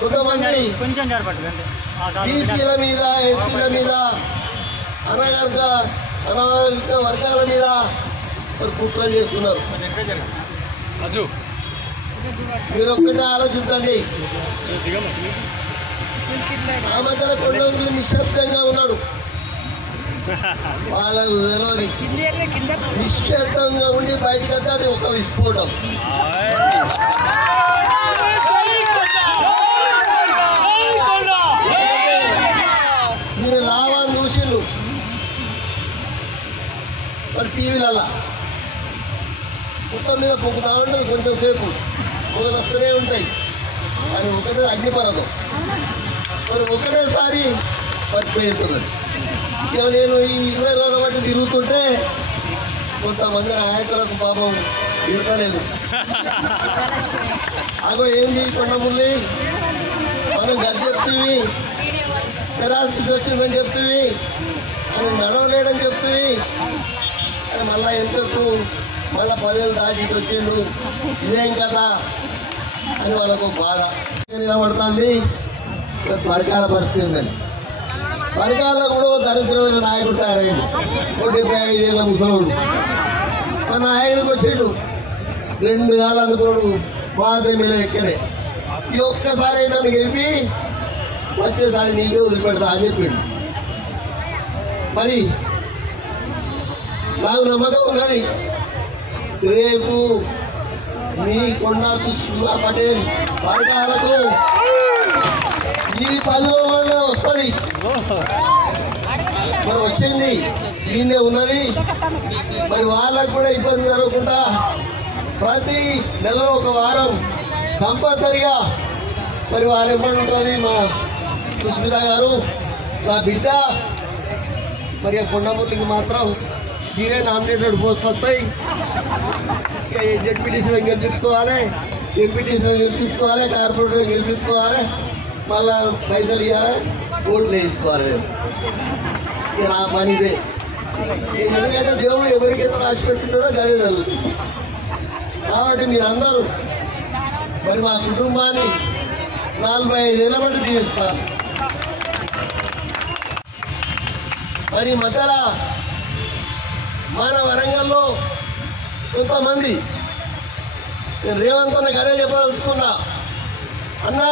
కొంతమంది బీసీల మీద, ఎస్సీల మీద, అనగారిక వర్గాల మీద కుట్రలు చేస్తున్నారు. మీరు ఒక్కటే ఆలోచించండి. ఆ మధ్యన కొండలు నిశ్శబ్దంగా ఉన్నాడు, వాళ్ళకు తెలియదు. నిశ్శబ్దంగా ఉండి బయటకు వస్తే అది ఒక విస్ఫోటం. మీరు లాభాన్ని చూసిండు మరి టీవీలల్లా మొత్తం మీద పొక్కుతా ఉంటుంది. కొంచెం సేపు పొగలు వస్తూనే ఉంటాయి, అది ఒకటే అగ్నిపర్వతం. మరి ఒకటేసారి పడిపోతుంది. ఇక నేను ఈ 20 రోజుల బట్టి తిరుగుతుంటే కొంతమంది నాయకులకు పాపం తీరలేదు. అగో ఏంది కొండముల్లి, మనం గది చెప్తీవి, పెరాలసిస్ వచ్చిందని చెప్తీవి, అని నడవలేడని చెప్తీవి, మళ్ళా ఎంతకు మళ్ళా 10 ఏళ్ళు దాటి వచ్చిండు, ఇదేం కదా అని వాళ్ళకు బాధ నిలబడుతుంది. పరకాల పరిస్థితి ఉందని పరకాలలో కూడా దరిద్రమైన నాయకుడు తయారైంది. 75 ఏళ్ళ ముసలోడు మన నాయకుడికి వచ్చిండు, 2 గాలు అందుకోడు, బాధ మీద ఎక్కనే. ఈ ఒక్కసారి నన్ను గెలిపి వచ్చేసారి నీకే వదిలిపెడతా అని చెప్పిండు. మరి నాకు నమ్మకం ఉన్నది, రేపు మీ కొండా సుష్మా పటేల్ వర్గాలకు ఈ 10 రోజుల్లో వస్తుంది. మరి వచ్చింది, దీన్నే ఉన్నది. మరి వాళ్ళకు కూడా ఇబ్బంది జరగకుండా ప్రతి నెలలో 1 వారం కంపల్సరిగా మరి వారు ఎప్పుడు ఉంటుంది. మా సుష్మిత గారు నా బిడ్డ మరి ఆ కొండమూర్తికి మాత్రం ఇవే నామినేటెడ్ పోస్టులు వస్తాయి. ఇక జెడ్పీటీసీలో గెలిపించుకోవాలి, ఎంపీటీసీలో గెలిపించుకోవాలి, కార్పొరేటర్లో గెలిపించుకోవాలి, మళ్ళా పైసలు ఇవ్వాలి, ఓట్లు వేయించుకోవాలి. ఇక నా పని ఇదే. ఎందుకంటే దేవుడు ఎవరికైనా రాసి పెట్టుకుంటాడో గదే జరుగుతుంది. కాబట్టి మీరందరూ మరి మా కుటుంబాన్ని 45 ఏళ్ళ బట్టి జీవిస్తారు. మరి మధ్యలో మన వరంగల్లో కొంతమంది నేను రేవంత్ అన్నకి అదే చెప్పదలుచుకున్నా. అన్న,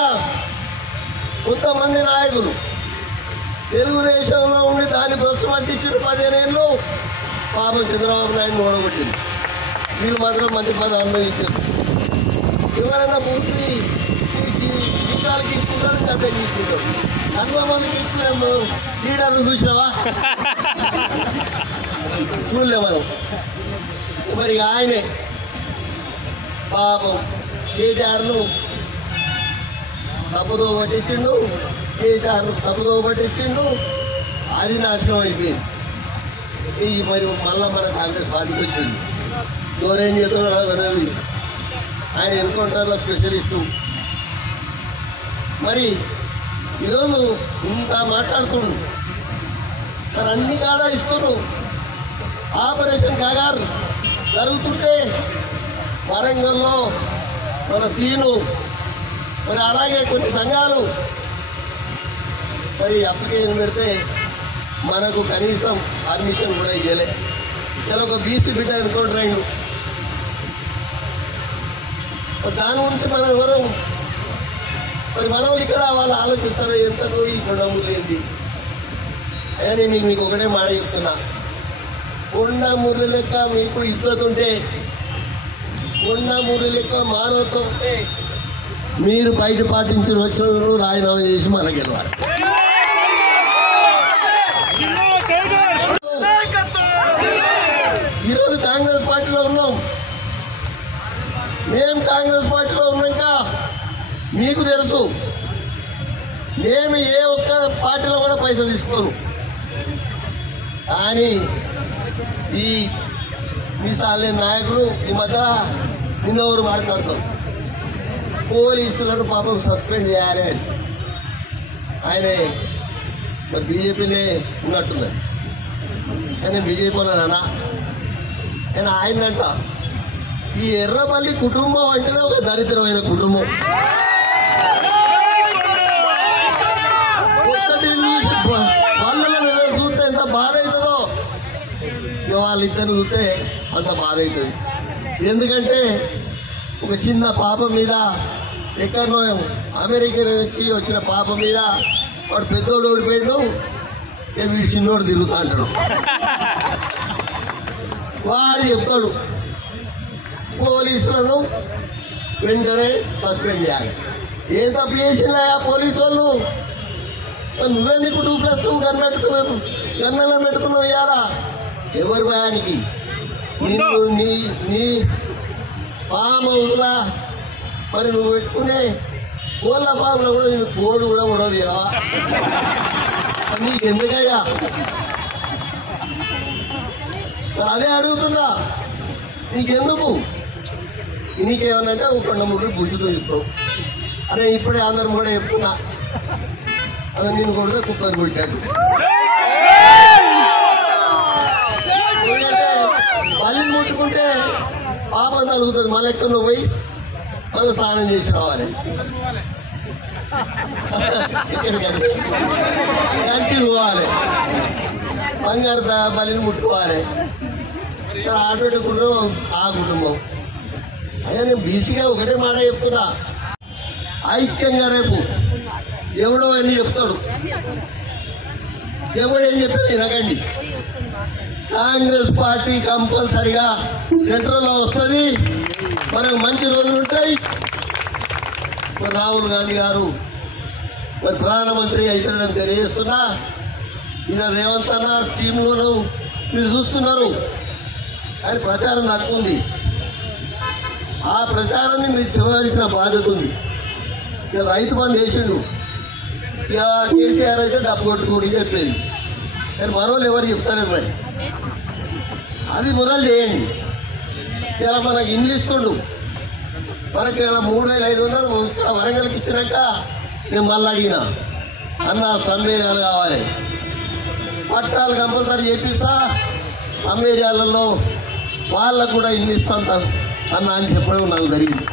కొంతమంది నాయకులు తెలుగుదేశంలో ఉండి దాన్ని భ్రష్టు పట్టించిన 15 ఏళ్ళు పాపం చంద్రబాబు నాయుడు ఓడగొట్టింది. వీళ్ళు మాత్రం మంత్రి పదవి అనుభవించారు. ఎవరైనా పూర్తి జీవితాలకి ఇచ్చుకుంటారు, గడ్డకి ఇచ్చుకుంటారు. అంతమందికి ఇచ్చుకున్నాము. లీడర్లు చూసినావా? చూడలే మనం. మరి ఆయనే పాపం కేటీఆర్ను తప్పుదో పట్టించిండు, కేసీఆర్ను తప్పుదో పట్టించిండు. అది నాశనం అయిపోయింది. ఈ మరి మళ్ళా మన కాంగ్రెస్ పార్టీకి వచ్చింది. ఎవరేం చేస్తున్నారో అనేది ఆయన ఎన్కౌంటర్లో స్పెషలిస్టు. మరి ఈరోజు ఇంత మాట్లాడుతుండు, మరి అన్ని కాడ ఇస్తున్నారు. ఆపరేషన్ కాగారు జరుగుతుంటే వరంగల్లో మన సీను, మరి అలాగే కొన్ని సంఘాలు మరి అప్లికేషన్ పెడితే మనకు కనీసం పర్మిషన్ కూడా ఇవ్వలే. ఇలా ఒక బీసీ బిడ్డ ఎన్కౌంటర్ అయిండు. దాని గురించి మనం ఎవరు మరి మనం ఇక్కడ వాళ్ళు ఆలోచిస్తారు, ఎంతకు ఈ కొండమూరు ఏంది అని. మీకు ఒకటే మాట చెప్తున్నా, కొండమూరు లెక్క మీకు ఇద్దరు ఉంటే, కొండమూరు లెక్క మానవత్వం ఉంటే మీరు బయట పాటించిన వచ్చిన రాజీనామా చేసి మనకి వెళ్ళాలి. ఈరోజు కాంగ్రెస్ పార్టీలో ఉన్నాం. మేము కాంగ్రెస్ పార్టీలో ఉన్నాక మీకు తెలుసు, మేము ఏ ఒక్క పార్టీలో కూడా పైసలు తీసుకోను. కానీ ఈ మీసాలే నాయకులు ఈ మధ్య నిన్నెవరు మాట్లాడతారు, పోలీసులను పాపం సస్పెండ్ చేయాలి అని. ఆయనే మరి బీజేపీలే ఉన్నట్టున్నది. ఆయన బీజేపీలో నానా ఆయన ఆయనంట ఈ ఎర్రపల్లి కుటుంబం అంటేనే ఒక దరిద్రమైన కుటుంబం. ఒక్కటి వాళ్ళని చూస్తే ఎంత బాధ అవుతుందో వాళ్ళిద్దరిని చూస్తే అంత బాధ అవుతుంది. ఎందుకంటే ఒక చిన్న పాప మీద ఎక్కడనో అమెరికా నుంచి వచ్చిన పాప మీద వాడు పెద్దోడు ఓడిపోయాడు, వీడు చిన్నోడు తిరుగుతా అంటాడు. వాడు చెప్తాడు పోలీసులను వెంటనే సస్పెండ్ చేయాలి. ఏం తప్పు చేసినా పోలీసు వాళ్ళు నువ్వెందుకు 2+2 గన్నెలా పెట్టుకున్నావు ఇయ్యాలా? ఎవరి భయానికి? నిన్ను నీ ఫామ్ హౌస్లా మరి నువ్వు పెట్టుకునే కోళ్ళ ఫామ్లో కూడా నేను కోడి కూడా ఉండదు కదా, నీకు ఎందుకయ్యా? అదే అడుగుతున్నా, నీకెందుకు? నీకేమన్నంటే ఒక 2 ముర్రి గుజ్జుతో ఇస్తావు. అరే ఇప్పుడే అందరం కూడా చెప్తున్నా, అదే నేను కొడితే కుక్కర్ కొట్టాడు. ఎందుకంటే బలిని ముట్టుకుంటే పాపం తలుగుతుంది. మళ్ళీ ఎక్కడ పోయి మళ్ళీ స్నానం చేసి రావాలి, కంటి పోవాలి, బంగారు బలిని ముట్టుకోవాలి. అటువంటి కుటుంబం ఆ కుటుంబం. అయ్యా నేను బీసీగా ఒకటే మాట చెప్తున్నా, ఐక్యంగా రేపు ఎవడో అని చెప్తాడు, ఎవడేం చెప్పారు వినకండి. కాంగ్రెస్ పార్టీ కంపల్సరిగా సెంట్రల్లో వస్తుంది, మనకు మంచి రోజులు ఉంటాయి. మరి రాహుల్ గాంధీ గారు మరి ప్రధానమంత్రి అవుతాడని తెలియజేస్తున్నా. ఈయన రేవంత్ అన్న స్కీమ్లను మీరు చూస్తున్నారు, ఆయన ప్రచారం తక్కువ ఉంది. ఆ ప్రచారాన్ని మీరు చేయవలసిన బాధ్యత ఉంది. ఇక రైతు బంధు వేసిండు, ఇక కేసీఆర్ అయితే డబ్బు కొట్టుకోడి చెప్పేది, కానీ మనోళ్ళు ఎవరు చెప్తారు మరి అది మొదలు చేయండి. ఇలా మనకి ఇండ్లు ఇస్తుండు, మనకి ఇలా 3,500 ఇక్కడ వరంగల్కి ఇచ్చినాక నేను మళ్ళీ అడిగినా అన్న సంవేదాలు కావాలి, పట్టాలు కంపల్సరీ చేపిస్తా, సంవేదాలలో వాళ్ళకు కూడా ఇల్లు ఇస్తాం అన్న అని చెప్పడం నాకు జరిగింది.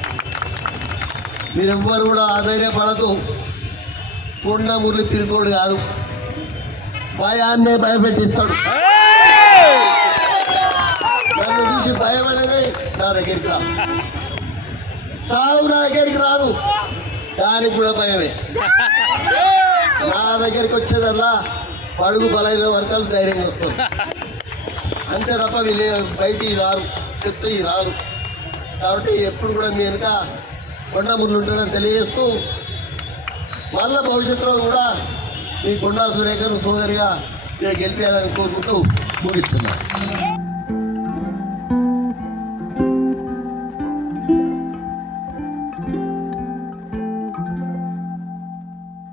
మీరెవ్వరు కూడా ఆధైర్యపడదు. కొండ మురళి పిరికోడు కాదు, భయాన్నే భయపెట్టిస్తాడు. నన్ను చూసి భయం అనేది నా దగ్గరికి రా, సాగు నా దగ్గరికి రాదు, దానికి కూడా భయమే. నా దగ్గరికి వచ్చేదల్లా పడుగు బలైన వర్గాలు ధైర్యంగా వస్తారు, అంతే తప్ప వీళ్ళు బయటికి రారు, చెత్త రారు. కాబట్టి ఎప్పుడు కూడా మీ వెనుక కొండమురళి ఉంటాడని తెలియజేస్తూ, మళ్ళా భవిష్యత్తులో కూడా మీ కొండా సురేఖను సోదరిగా గెలిపేయాలని కోరుకుంటూ ముగిస్తున్నాను.